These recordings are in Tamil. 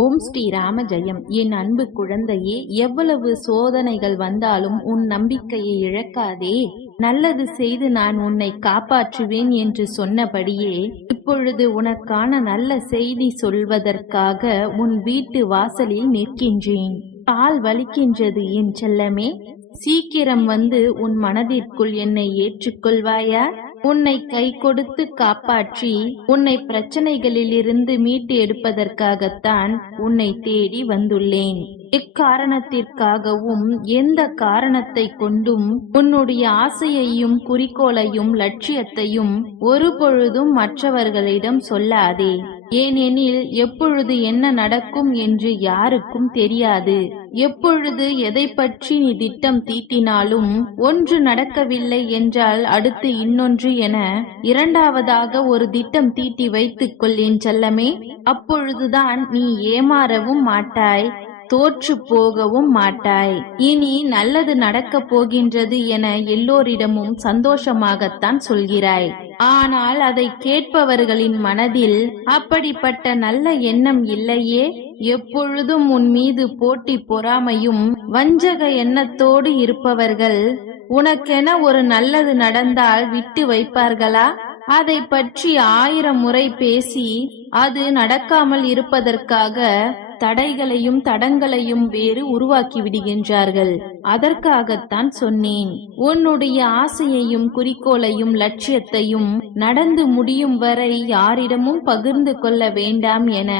ஓம் ஸ்ரீ ராம ஜெயம். என் அன்பு குழந்தையே, எவ்வளவு சோதனைகள் வந்தாலும் உன் நம்பிக்கையை இழக்காதே. நல்லது செய்து நான் உன்னை காப்பாற்றுவேன் என்று சொன்னபடியே இப்பொழுது உனக்கான நல்ல செய்தி சொல்வதற்காக உன் வீட்டு வாசலில் நிற்கின்றேன். கால் வலிக்கின்றது என் செல்லமே. சீக்கிரம் வந்து உன் மனதிற்குள் என்னை ஏற்றுக்கொள்வாயா? உன்னை கை கொடுத்து காப்பாற்றி உன்னை பிரச்சனைகளிலிருந்து மீட்டு எடுப்பதற்காகத்தான் உன்னை தேடி வந்துள்ளேன். எக்காரணத்திற்காகவும் எந்த காரணத்தை கொண்டும் உன்னுடைய ஆசையையும் குறிக்கோளையும் லட்சியத்தையும் ஒரு பொழுதும் மற்றவர்களிடம் சொல்லாதே. ஏனெனில் எப்பொழுது என்ன நடக்கும் என்று யாருக்கும் தெரியாது. எப்பொழுது எதை பற்றி நீ திட்டம் தீட்டினாலும் ஒன்று நடக்கவில்லை என்றால் அடுத்து இன்னொன்று என இரண்டாவதாக ஒரு திட்டம் தீட்டி வைத்துக் கொள் என் செல்லமே. அப்பொழுதுதான் நீ ஏமாறவும் மாட்டாய், தோற்று போகவும் மாட்டாய். இனி நல்லது நடக்கப் போகின்றது என எல்லோரிடமும் சந்தோஷமாகத்தான் சொல்கிறாய். ஆனால் அதை கேட்பவர்களின் மனதில் அப்படிப்பட்ட நல்ல எண்ணம் இல்லையே. எப்பொழுதும் உன் மீது போட்டி பொறாமையும் வஞ்சக எண்ணத்தோடு இருப்பவர்கள் உனக்கென ஒரு நல்லது நடந்தால் விட்டு வைப்பார்களா? அதை பற்றி 1000 முறை பேசி அது நடக்காமல் இருப்பதற்காக தடைகளையும் தடங்களையும் வேறு உருவாக்கி விடுகின்றார்கள். அதற்காகத்தான் சொன்னேன், உன்னுடைய ஆசையையும் குறிக்கோளையும் லட்சியத்தையும் நடந்து முடியும் வரை யாரிடமும் பகிர்ந்து கொள்ள வேண்டாம் என.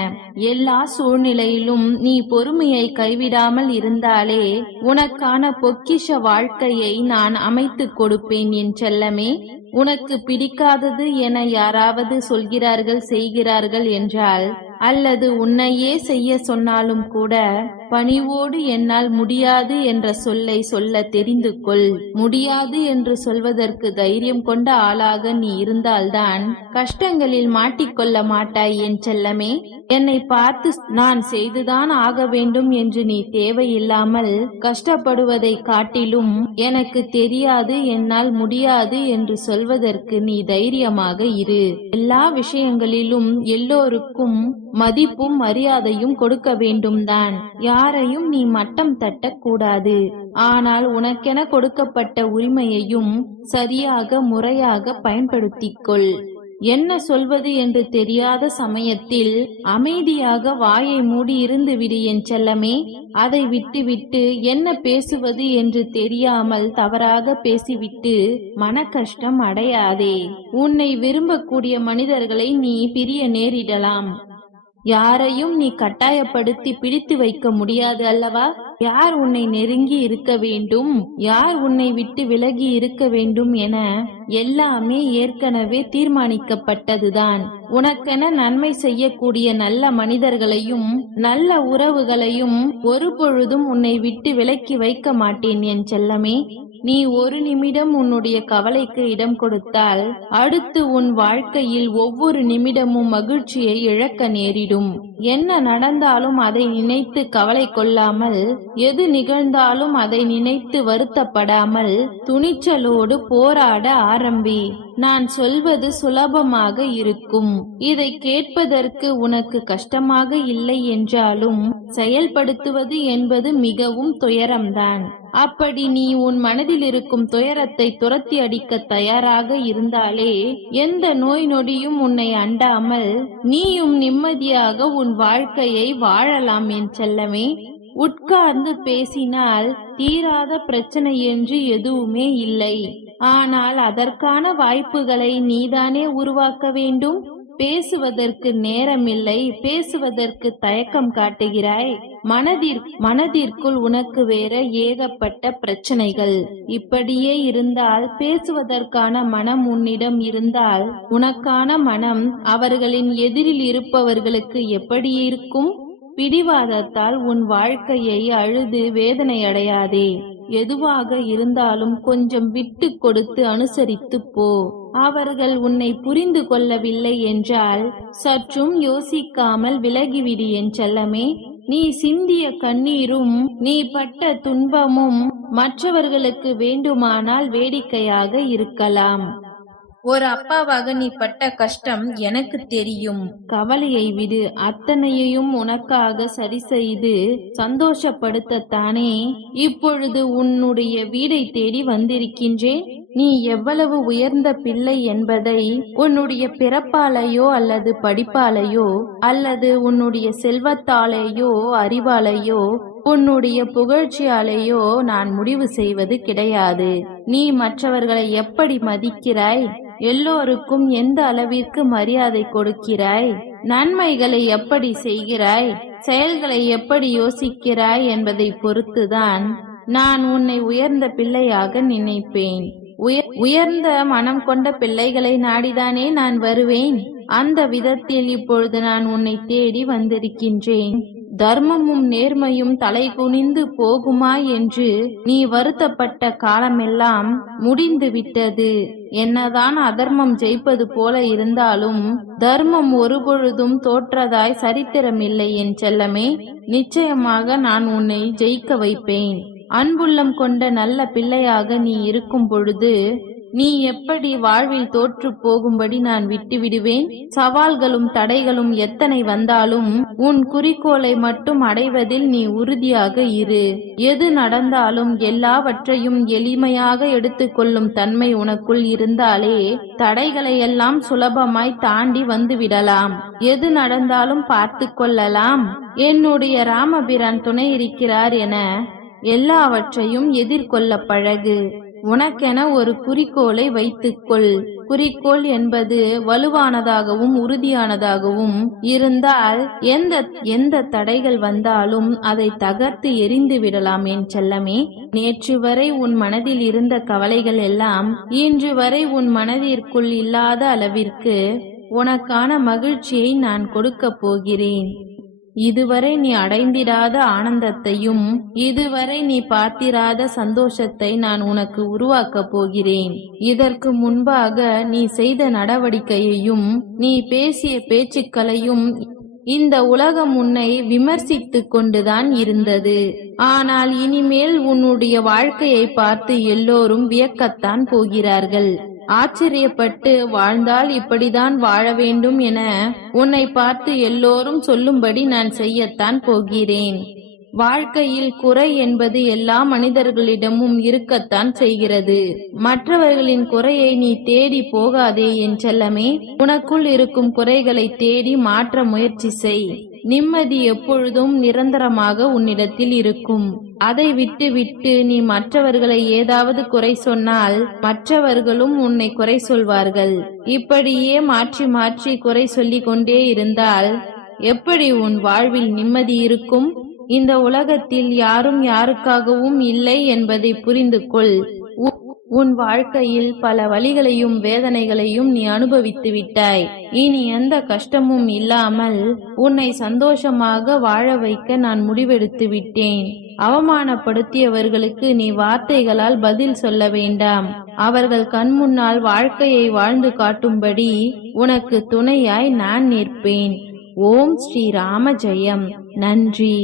எல்லா சூழ்நிலையிலும் நீ பொறுமையை கைவிடாமல் இருந்தாலே உனக்கான பொக்கிஷ வாழ்க்கையை நான் அமைத்து கொடுப்பேன் என் செல்லமே. உனக்கு பிடிக்காதது என யாராவது சொல்கிறார்கள் செய்கிறார்கள் என்றால், அல்லது உன்னையே செய்ய சொன்னாலும் கூட பணிவோடு என்னால் முடியாது என்ற சொல்லை சொல்ல தெரிந்து கொள். முடியாது என்று சொல்வதற்கு தைரியம் கொண்ட ஆளாக நீ இருந்தால்தான் கஷ்டங்களில் மாட்டிக்கொள்ள மாட்டாய் என் செல்லமே. என்னை பார்த்து நான் செய்துதான் ஆக வேண்டும் என்று நீ தேவையில்லாமல் கஷ்டப்படுவதை காட்டிலும் எனக்கு தெரியாது என்னால் முடியாது என்று சொல்வதற்கு நீ தைரியமாக இரு. எல்லா விஷயங்களிலும் எல்லோருக்கும் மதிப்பும் மரியாதையும் கொடுக்க வேண்டும் தான். யாரையும் நீ மட்டம் தட்டக்கூடாது. ஆனால் உனக்கென கொடுக்கப்பட்ட உரிமையையும் சரியாக முறையாக பயன்படுத்திக்கொள். என்ன சொல்வது என்று தெரியாத சமயத்தில் அமைதியாக வாயை மூடி இருந்து விடு என் செல்லமே. அதை விட்டுவிட்டு என்ன பேசுவது என்று தெரியாமல் தவறாக பேசிவிட்டு மன கஷ்டம் அடையாதே. உன்னை விரும்பக்கூடிய மனிதர்களை நீ பிரிய நேரிடலாம். யாரையும் நீ கட்டாயப்படுத்தி பிடித்து வைக்க முடியாது அல்லவா? யார் உன்னை நெருங்கி இருக்க வேண்டும், யார் உன்னை விட்டு விலகி இருக்க வேண்டும் என எல்லாமே ஏற்கனவே தீர்மானிக்கப்பட்டதுதான். உனக்கென நன்மை செய்யக்கூடிய நல்ல மனிதர்களையும் நல்ல உறவுகளையும் ஒரு பொழுதும் உன்னை விட்டு விலக்கி வைக்க மாட்டேன் என் செல்லமே. நீ ஒரு நிமிடம் உன்னுடைய கவலைக்கு இடம் கொடுத்தால் அடுத்து உன் வாழ்க்கையில் ஒவ்வொரு நிமிடமும் மகிழ்ச்சியை இழக்க நேரிடும். என்ன நடந்தாலும் அதை நினைத்து கவலை கொள்ளாமல், எது நிகழ்ந்தாலும் அதை நினைத்து வருத்தப்படாமல் துணிச்சலோடு போராட ஆரம்பி. நான் சொல்வது சுலபமாக இருக்கும். இதை கேட்பதற்கு உனக்கு கஷ்டமாக இல்லை என்றாலும் செயல்படுத்துவது என்பது மிகவும் துயரம்தான். அப்படி நீ உன் மனதில் இருக்கும் துயரத்தை துரத்தி அடிக்க தயாராக இருந்தாலே எந்த நோய் நொடியும் உன்னை அண்டாமல் நீயும் நிம்மதியாக உன் வாழ்க்கையை வாழலாம் என் செல்லமே. உட்கார்ந்து பேசினால் தீராத பிரச்சனை என்று எதுவுமே இல்லை. ஆனால் அதற்கான வாய்ப்புகளை நீதானே உருவாக்க வேண்டும். பேசுவதற்கு நேரமில்லை, பேசுவதற்கு தயக்கம் காட்டுகிறாய். மனதிற்குள் உனக்கு வேற ஏகப்பட்ட பிரச்சனைகள். இப்படியே இருந்தால் பேசுவதற்கான மனம் உன்னிடம் இருந்தால் உனக்கான மனம் அவர்களின் எதிரில் இருப்பவர்களுக்கு எப்படி இருக்கும்? பிடிவாதத்தால் உன் வாழ்க்கையை அழுது வேதனை அடையாதே. எதுவாக இருந்தாலும் கொஞ்சம் விட்டு கொடுத்து அனுசரித்து போ. அவர்கள் உன்னை புரிந்து கொள்ளவில்லை என்றால் சற்றும் யோசிக்காமல் விலகிவிடு என் செல்லமே. நீ சிந்திய கண்ணீரும் நீ பட்ட துன்பமும் மற்றவர்களுக்கு வேண்டுமானால் வேடிக்கையாக இருக்கலாம். ஒரு அப்பாவாக நீ பட்ட கஷ்டம் எனக்கு தெரியும். கவலையை விடு, அத்தனையையும் உனக்காக சரி செய்து சந்தோஷப்படுத்தத்தானே இப்பொழுது உன்னுடைய வீடை தேடி வந்திருக்கின்றேன். நீ எவ்வளவு உயர்ந்த பிள்ளை என்பதை உன்னுடைய பிறப்பாலேயோ அல்லது படிப்பாலேயோ அல்லது உன்னுடைய செல்வத்தாலேயோ அறிவாலேயோ உன்னுடைய புகழ்ச்சியாலேயோ நான் முடிவு செய்வது கிடையாது. நீ மற்றவர்களை எப்படி மதிக்கிறாய், எல்லோருக்கும் எந்த அளவிற்கு மரியாதை கொடுக்கிறாய், நன்மைகளை எப்படி செய்கிறாய், செயல்களை எப்படி யோசிக்கிறாய் என்பதை பொறுத்துதான் நான் உன்னை உயர்ந்த பிள்ளையாக நினைப்பேன். உயர்ந்த மனம் கொண்ட பிள்ளைகளை நாடிதானே நான் வருவேன். அந்த விதத்தில் இப்பொழுது நான் உன்னை தேடி வந்திருக்கின்றேன். தர்மமும் நேர்மையும் தலை குனிந்து போகுமா என்று நீ வருத்தப்பட்ட காலமெல்லாம் முடிந்து விட்டது. என்னதான் அதர்மம் ஜெயிப்பது போல இருந்தாலும் தர்மம் ஒருபொழுதும் தோற்றதாய் சரித்திரமில்லை என் செல்லமே. நிச்சயமாக நான் உன்னை ஜெயிக்க வைப்பேன். அன்புள்ளம் கொண்ட நல்ல பிள்ளையாக நீ இருக்கும் பொழுது நீ எப்படி வாழ்வில் தோற்று போகும்படி நான் விட்டுவிடுவேன்? சவால்களும் தடைகளும் எத்தனை வந்தாலும் உன் குறிக்கோளை மட்டும் அடைவதில் நீ உறுதியாக இரு. எது நடந்தாலும் எல்லாவற்றையும் எளிமையாக எடுத்துக்கொள்ளும் தன்மை உனக்குள் இருந்தாலே தடைகளை எல்லாம் சுலபமாய் தாண்டி வந்து விடலாம். எது நடந்தாலும் பார்த்து கொள்ளலாம். என்னுடைய ராமபிரான் துணை இருக்கிறார் என எல்லாவற்றையும் எதிர்கொள்ள பழகு. உனக்கென ஒரு குறிக்கோளை வைத்துக்கொள். குறிக்கோள் என்பது வலுவானதாகவும் உறுதியானதாகவும் இருந்தால் எந்த தடைகள் வந்தாலும் அதை தகர்த்து எரிந்து விடலாம் என் செல்லமே. நேற்று வரை உன் மனதில் இருந்த கவலைகள் எல்லாம் இன்று வரை உன் மனதிற்குள் இல்லாத அளவிற்கு உனக்கான மகிழ்ச்சியை நான் கொடுக்க போகிறேன். இதுவரை நீ அடைந்திடாத ஆனந்தத்தையும் இதுவரை நீ பார்த்திராத சந்தோஷத்தை நான் உனக்கு உருவாக்கப் போகிறேன். இதற்கு முன்பாக நீ செய்த நடவடிக்கையையும் நீ பேசிய பேச்சுக்களையும் இந்த உலகம் உன்னை விமர்சித்து கொண்டுதான் இருந்தது. ஆனால் இனிமேல் உன்னுடைய வாழ்க்கையை பார்த்து எல்லோரும் வியக்கத்தான் போகிறார்கள். ஆச்சரியப்பட்டு வாழ்ந்தால் இப்படிதான் வாழ வேண்டும் என உன்னை பார்த்து எல்லோரும் சொல்லும்படி நான் செய்யத்தான் போகிறேன். வாழ்க்கையில் குறை என்பது எல்லா மனிதர்களிடமும் இருக்கத்தான் செய்கிறது. மற்றவர்களின் குறையை நீ தேடி போகாதே என் செல்லமே. உனக்குள் இருக்கும் குறைகளை தேடி மாற்ற முயற்சி செய். நிம்மதி எப்பொழுதும் நிரந்தரமாக உன்னிடத்தில் இருக்கும். அதை விட்டு விட்டு நீ மற்றவர்களை ஏதாவது குறை சொன்னால் மற்றவர்களும் உன்னை குறை சொல்வார்கள். இப்படியே மாற்றி மாற்றி குறை சொல்லிக் கொண்டே இருந்தால் எப்படி உன் வாழ்வில் நிம்மதி இருக்கும்? இந்த உலகத்தில் யாரும் யாருக்காகவும் இல்லை என்பதை புரிந்து கொள். உன் வாழ்க்கையில் பல வலிகளையும் வேதனைகளையும் நீ அனுபவித்து விட்டாய். இனி எந்த கஷ்டமும் இல்லாமல் உன்னை சந்தோஷமாக வாழ வைக்க நான் முடிவெடுத்து விட்டேன். அவமானப்படுத்தியவர்களுக்கு நீ வார்த்தைகளால் பதில் சொல்ல வேண்டாம். அவர்கள் கண் முன்னால் வாழ்க்கையை வாழ்ந்து காட்டும்படி உனக்கு துணையாய் நான் நிற்பேன். ஓம் ஸ்ரீ ராம ஜெயம். நன்றி.